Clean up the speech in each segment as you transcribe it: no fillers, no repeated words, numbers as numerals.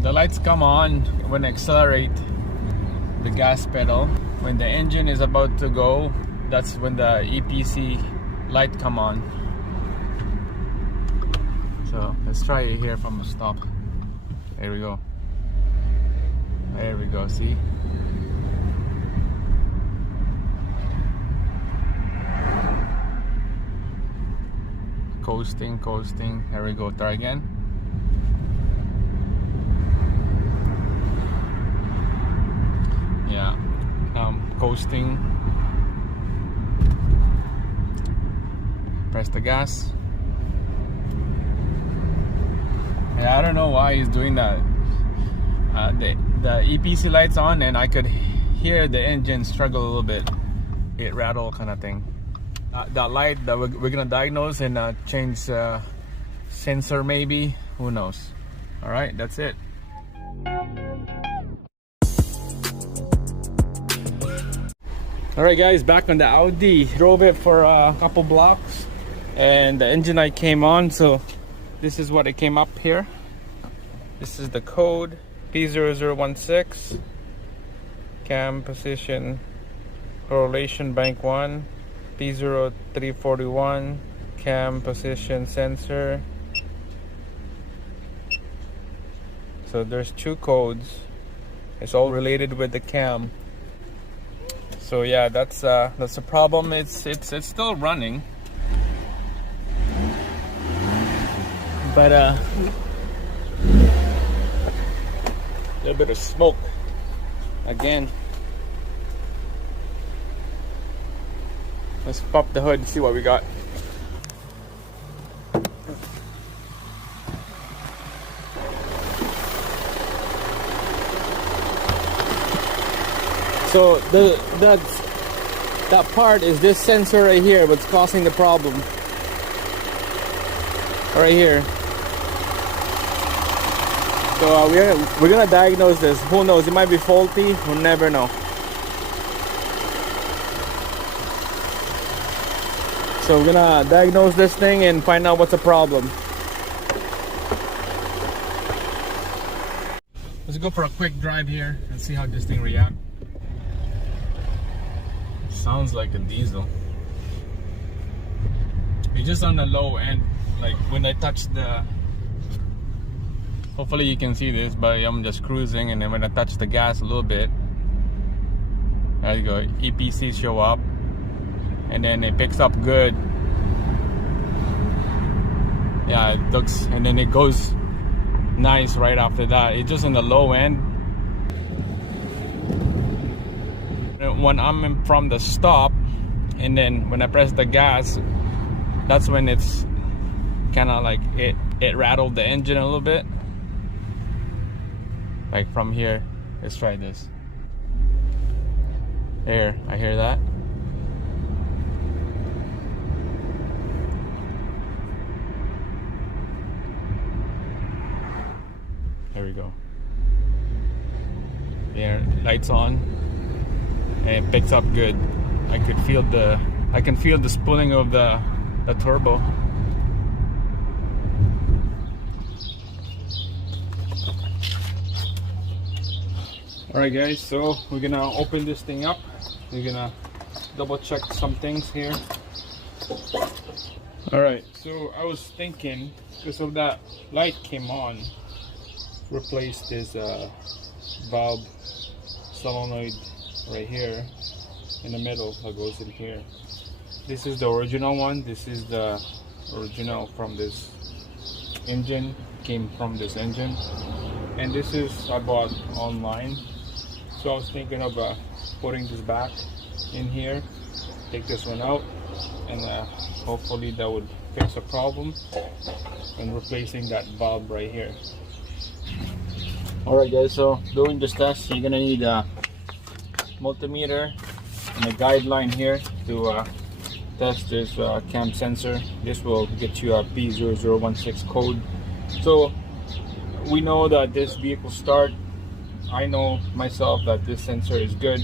the lights come on when I accelerate the gas pedal. When the engine is about to go, that's when the EPC light come on. So let's try it here from the stop. There we go. There we go, see? Coasting, coasting. There we go, try again. Yeah, coasting. Press the gas. Yeah, I don't know why he's doing that. The EPC lights on and I could hear the engine struggle a little bit. It rattle kind of thing. That light that we're gonna diagnose and change sensor maybe. Who knows? All right, that's it. All right, guys, back on the Audi. Drove it for a couple blocks, and the engine light came on. So this is what it came up here. This is the code P0016. Cam position correlation bank 1. P0341. Cam position sensor. So there's two codes. It's all related with the cam. So yeah, that's a problem. It's still running, but a little bit of smoke again. Let's pop the hood and see what we got. So that part is this sensor right here, what's causing the problem. Right here. So we're gonna diagnose this. Who knows? It might be faulty. We'll never know. So we're gonna diagnose this thing and find out what's the problem. Let's go for a quick drive here and see how this thing reacts. Sounds like a diesel. It's just on the low end. Like when I touch the, hopefully you can see this, but I'm just cruising, and then when I touch the gas a little bit, there you go, EPC show up, and then it picks up good. Yeah, it looks, and then it goes nice right after that. It's just on the low end. When I'm from the stop, and then when I press the gas, that's when it's kind of like it rattled the engine a little bit. Like from here, let's try this. There, I hear that. There we go. There, lights on. And it picks up good. I can feel the spooling of the turbo. Alright guys, so we're gonna open this thing up. We're gonna double check some things here. Alright, so I was thinking, because of that light came on, replace this valve solenoid right here in the middle that goes in here. This is the original one. This is the original from this engine, came from this engine, and this is I bought online. So I was thinking of putting this back in here, take this one out, and hopefully that would fix the problem, and replacing that valve right here. Alright guys, so doing this test, you're gonna need a multimeter and a guideline here to test this cam sensor. This will get you a P0016 code. So we know that this vehicle start. I know myself that this sensor is good,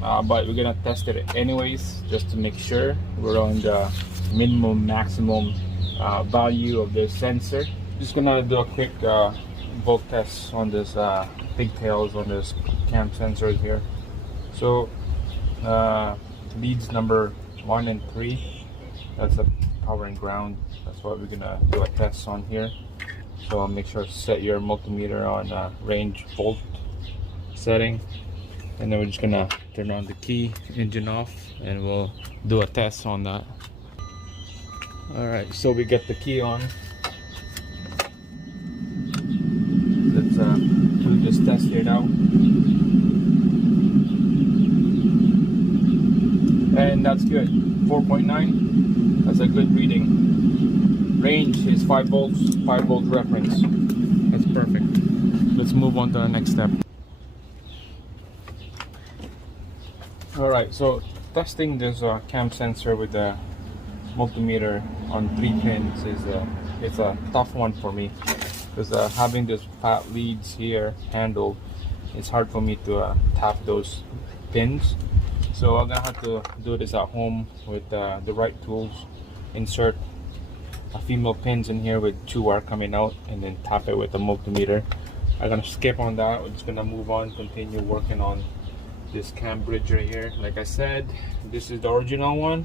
but we're gonna test it anyways just to make sure we're on the maximum value of this sensor. Just gonna do a quick voltage tests on this pigtails on this cam sensors here. So leads number 1 and 3, that's the power and ground. That's what we're gonna do a test on here. So make sure to set your multimeter on range volt setting, and then we're just gonna turn on the key, engine off, and we'll do a test on that. Alright, so we get the key on. Let's we'll just test it out. And that's good. 4.9. That's a good reading. Range is 5 volts, 5 volt reference. That's perfect. Let's move on to the next step. Alright, so testing this cam sensor with the multimeter on 3 pins is it's a tough one for me, because having this fat leads here handle, it's hard for me to tap those pins. So I'm gonna have to do this at home with the right tools. Insert a female pins in here with 2 wire coming out, and then tap it with the multimeter. I'm gonna skip on that. We're just gonna move on, continue working on this cam bridge right here. Like I said, this is the original one.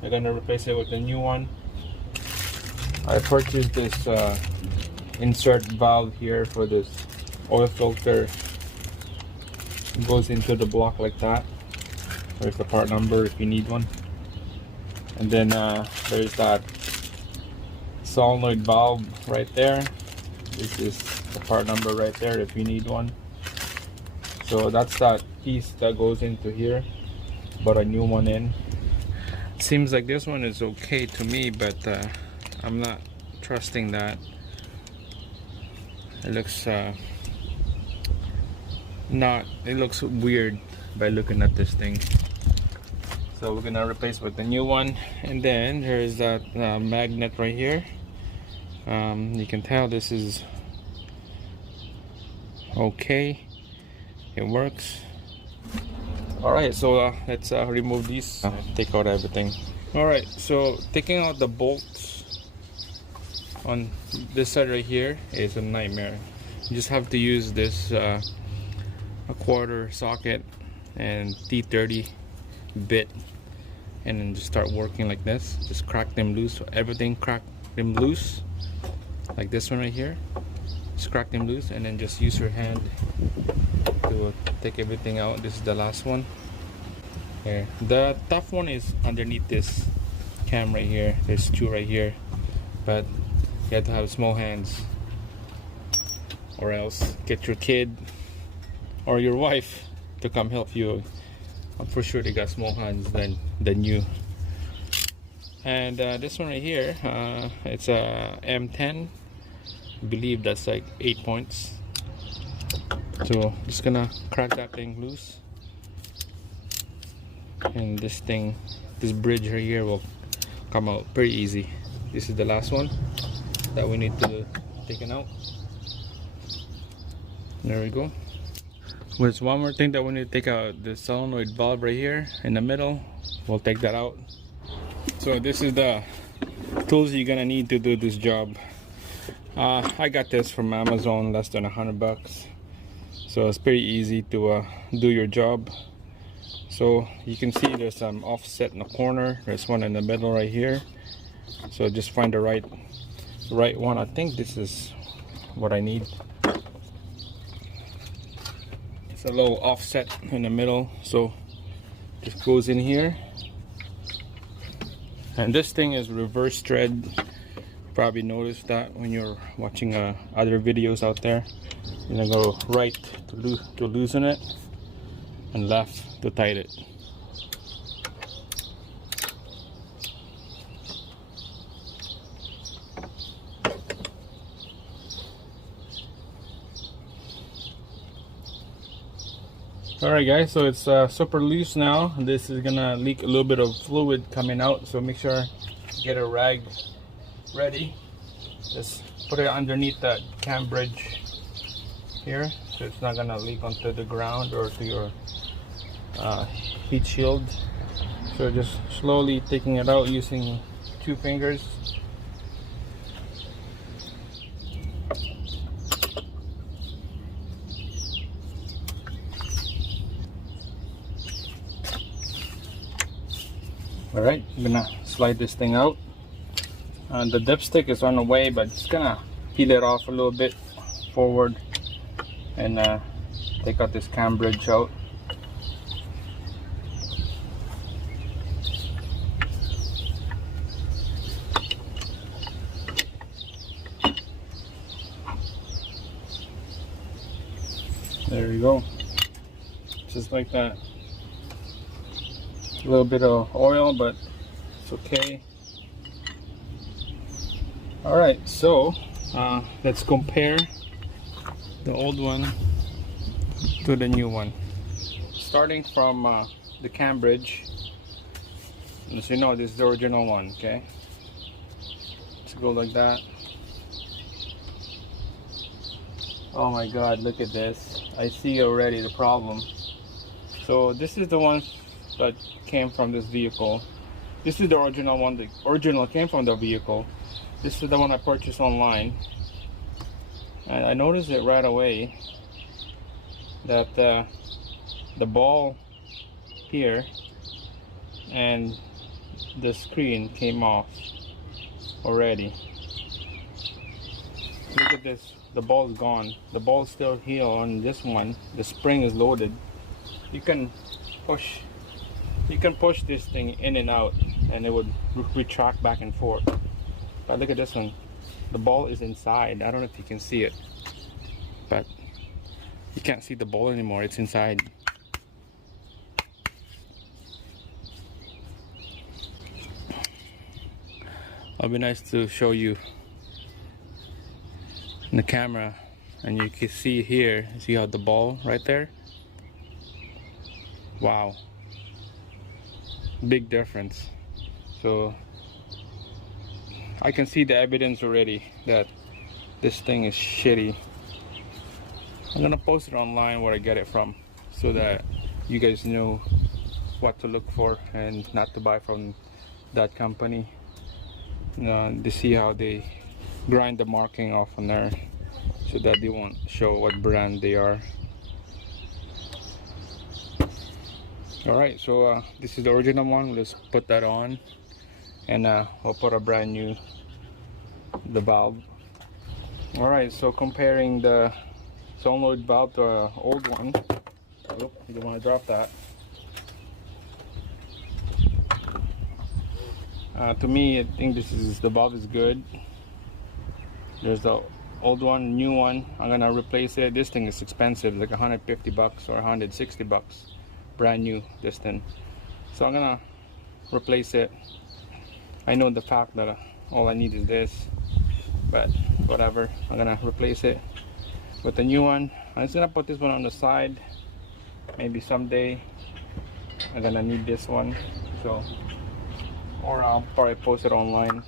I'm gonna replace it with a new one. I purchased this insert valve here for this oil filter. It goes into the block like that. There's the part number if you need one. And then there's that solenoid valve right there. This is the part number right there if you need one. So that's that piece that goes into here, but a new one in. Seems like this one is okay to me, but I'm not trusting that. It looks it looks weird by looking at this thing. So we're gonna replace with the new one. And then there's that magnet right here. You can tell this is okay. It works. Alright, so let's remove these, take out everything. Alright, so taking out the bolts on this side right here is a nightmare. You just have to use this a quarter socket and T30 bit, and then just start working like this. Just crack them loose. So everything crack them loose, like this one right here. Just crack them loose, and then just use your hand to take everything out. This is the last one here. The tough one is underneath this cam right here. There's 2 right here, but you have to have small hands, or else get your kid or your wife to come help you. I'm for sure they got small hands than you. And this one right here, it's a M10. I believe that's like 8 points. So just gonna crack that thing loose, and this thing, this bridge right here will come out pretty easy. This is the last one that we need to taken out. There we go. There's one more thing that we need to take out, the solenoid valve right here in the middle. We'll take that out. So this is the tools you're gonna need to do this job. I got this from Amazon, less than $100. So it's pretty easy to do your job. So you can see there's some offset in the corner. There's one in the middle right here. So just find the right one. I think this is what I need. It's a little offset in the middle, so just goes in here. And this thing is reverse thread. Probably noticed that when you're watching other videos out there. You're gonna go right to loosen it, and left to tighten it. Alright guys, so it's super loose now. This is gonna leak a little bit of fluid coming out, so make sure you get a rag ready. Just put it underneath that cam bridge here, so it's not gonna leak onto the ground or to your heat shield. So just slowly taking it out using 2 fingers. Alright, I'm gonna slide this thing out. The dipstick is on the way, but just gonna peel it off a little bit forward and take out this cam bridge out. There you go, just like that. A little bit of oil, but it's okay. Alright, so let's compare the old one to the new one. Starting from the cam bridge. As you know, this is the original one, okay? Let's go like that. Oh my god, look at this. I see already the problem. So this is the one that came from this vehicle. This is the original one. The original came from the vehicle. This is the one I purchased online. And I noticed it right away that the ball here and the screen came off already. Look at this. The ball is gone. The ball is still here on this one. The spring is loaded. You can push this thing in and out and it would retract back and forth. But look at this one. The ball is inside. I don't know if you can see it, but you can't see the ball anymore. It's inside. It'll be nice to show you in the camera, and you can see here, see how the ball right there, wow, big difference. So I can see the evidence already that this thing is shitty. I'm gonna post it online where I get it from, so that you guys know what to look for and not to buy from that company. To see how they grind the marking off on there so that they won't show what brand they are. Alright, so this is the original one. Let's put that on, and I'll put a brand new the valve. Alright, so comparing the solenoid valve to the old one. Oh, you don't want to drop that. To me, I think the valve is good. There's the old one, new one. I'm gonna replace it. This thing is expensive, like 150 bucks or 160 bucks, brand new this thing. So I'm gonna replace it. I know the fact that all I need is this, but whatever. I'm gonna replace it with the new one. I'm just gonna put this one on the side. Maybe someday I'm gonna need this one. So, or I'll probably post it online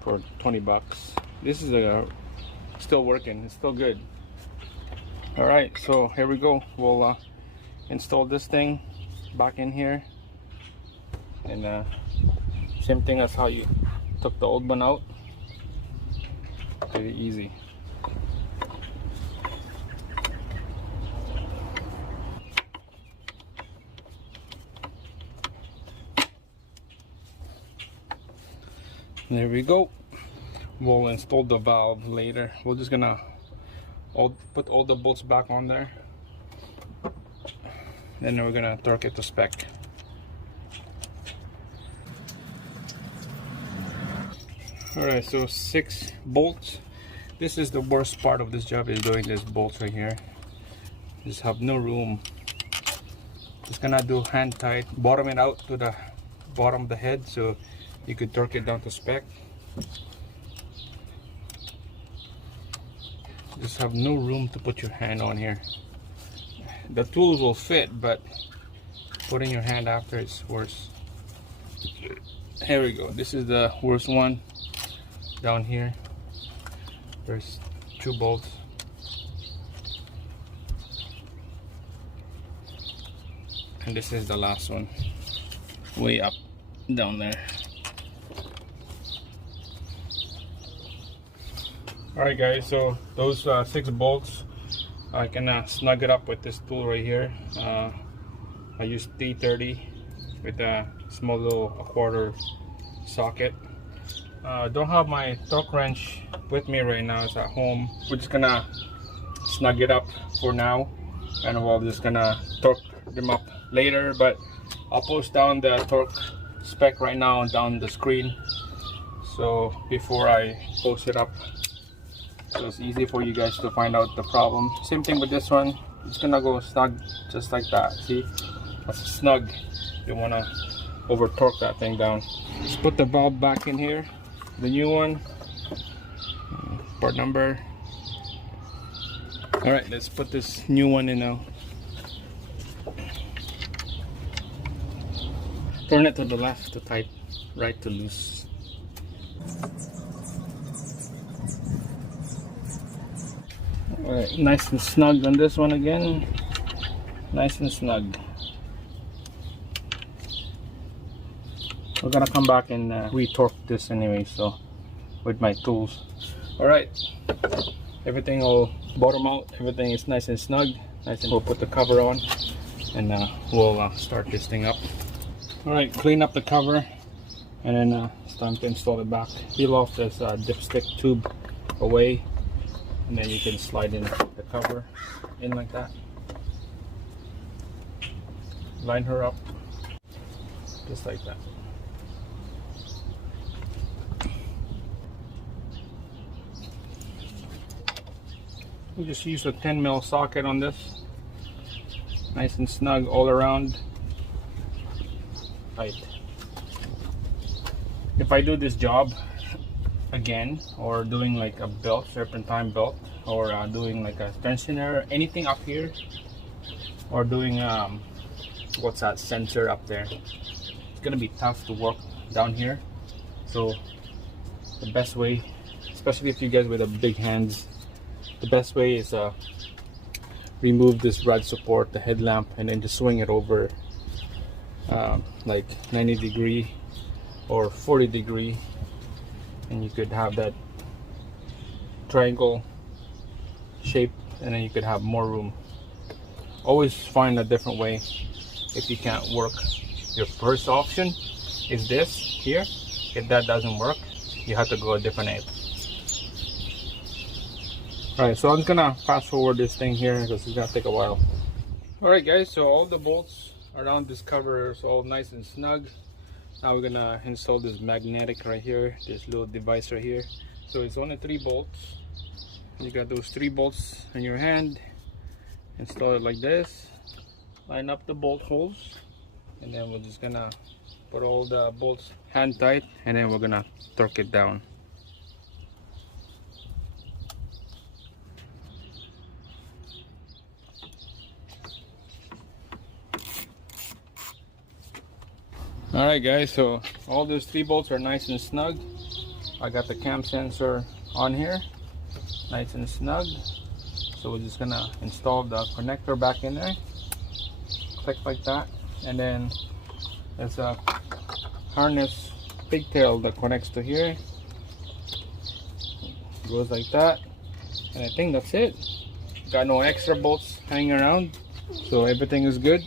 for 20 bucks. This is still working. It's still good. All right, so here we go. We'll install this thing back in here, and same thing as how you took the old one out. Pretty easy. There we go. We'll install the valve later. We're just gonna put all the bolts back on there, then we're gonna torque it to spec. Alright, so 6 bolts. This is the worst part of this job, is doing this bolts right here. Just have no room. Just gonna do hand tight, bottom it out to the bottom of the head so you could torque it down to spec. Just have no room to put your hand on here. The tools will fit, but putting your hand after is worse. Here we go. This is the worst one. Down here there's 2 bolts. And this is the last one, way up down there. Alright guys, so those 6 bolts, I can snug it up with this tool right here. I use T30 with a small little 1/4 socket. Don't have my torque wrench with me right now, it's at home. We're just gonna snug it up for now, and we're just gonna torque them up later, but I'll post down the torque spec right now down the screen, so before I post it up, so it's easy for you guys to find out the problem. Same thing with this one, it's gonna go snug just like that. See, that's snug. You want to over torque that thing down. Let's put the valve back in here, the new one, part number. All right, let's put this new one in now. Turn it to the left to tight, right to loose. All right, nice and snug on this one again. Nice and snug. We're gonna come back and re-torque this anyway, so with my tools. All right, everything will bottom out. Everything is nice and snug. Nice, and we'll put the cover on, and we'll start this thing up. All right, clean up the cover, and then it's time to install it back. Peel off this dipstick tube away, and then you can slide in the cover in like that. Line her up just like that. We just use a 10mm socket on this. Nice and snug all around. Tight. If I do this job again, or doing like a belt, serpentine belt, or doing like a tensioner, anything up here, or doing what's that sensor up there, it's gonna be tough to work down here. So the best way, especially if you guys with a big hands, the best way is remove this rod support, the headlamp, and then just swing it over like 90 degree or 40 degree, and you could have that triangle shape, and then you could have more room. Always find a different way. If you can't work, your first option is this here. If that doesn't work, you have to go a different angle. Alright, so I'm just gonna fast forward this thing here because it's gonna take a while. Alright guys, so all the bolts around this cover is all nice and snug. Now we're gonna install this magnetic right here, this little device right here. So it's only 3 bolts. You got those 3 bolts in your hand. Install it like this. Line up the bolt holes, and then we're just gonna put all the bolts hand tight, and then we're gonna torque it down. Alright guys, so all those 3 bolts are nice and snug. I got the cam sensor on here, nice and snug. So we're just gonna install the connector back in there. Click like that, and then there's a harness pigtail that connects to here. Goes like that, and I think that's it. Got no extra bolts hanging around, so everything is good.